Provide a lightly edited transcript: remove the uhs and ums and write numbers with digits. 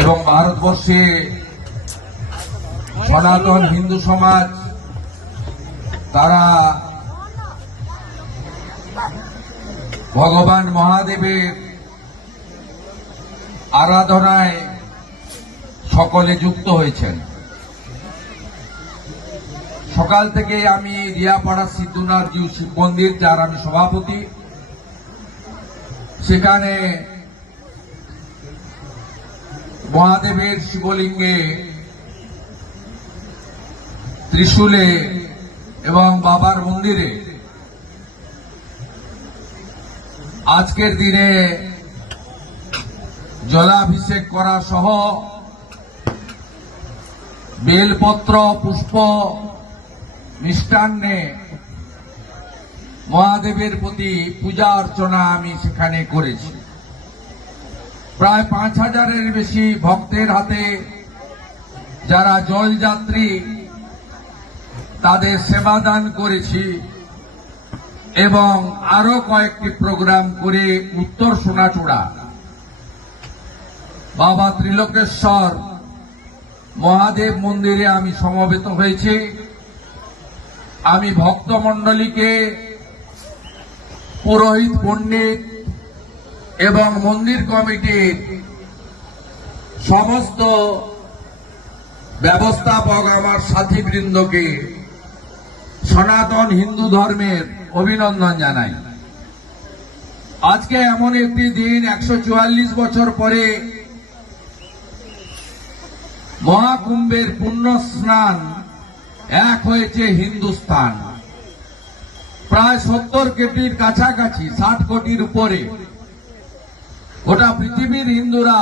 এবং ভারতবর্ষে সনাতন হিন্দু সমাজ তারা ভগবান মহাদেবের আরাধনায় সকলে যুক্ত হয়েছেন। সকাল থেকে আমি রিয়াপাড়া সিদ্ধনাথ জিউ শিব মন্দির, যার আমি সভাপতি, সেখানে মহাদেবের শিবলিঙ্গে, ত্রিশূলে এবং বাবার মন্দিরে আজকের দিনে জলাভিষেক করা সহ বেলপত্র, পুষ্প, মিষ্টান্নে মহাদেবের প্রতি পূজা অর্চনা আমি সেখানে করেছি। প্রায় ৫,০০০-এর বেশি ভক্তের হাতে, যারা জলযাত্রী, তাদের সেবাদান করেছি এবং আরো কয়েকটি প্রোগ্রাম করে উত্তর সোনাচূড়া, বাবা ত্রিলোকেশ্বর মহাদেব মন্দিরে আমি সমবেত হয়েছি। আমি ভক্তমণ্ডলীকে, পুরোহিত পণ্ডিত এবং মন্দির কমিটির সমস্ত ব্যবস্থাপক, আমার সাথীবৃন্দকে সনাতন হিন্দু ধর্মের অভিনন্দন জানাই। আজকে এমন একটি দিন, ১৪৪ বছর পরে মহাকুম্ভের পুণ্য স্নান এক হয়েছে হিন্দুস্তান। প্রায় ৭০ কোটির কাছাকাছি, ৬০ কোটির উপরে গোটা পৃথিবীর হিন্দুরা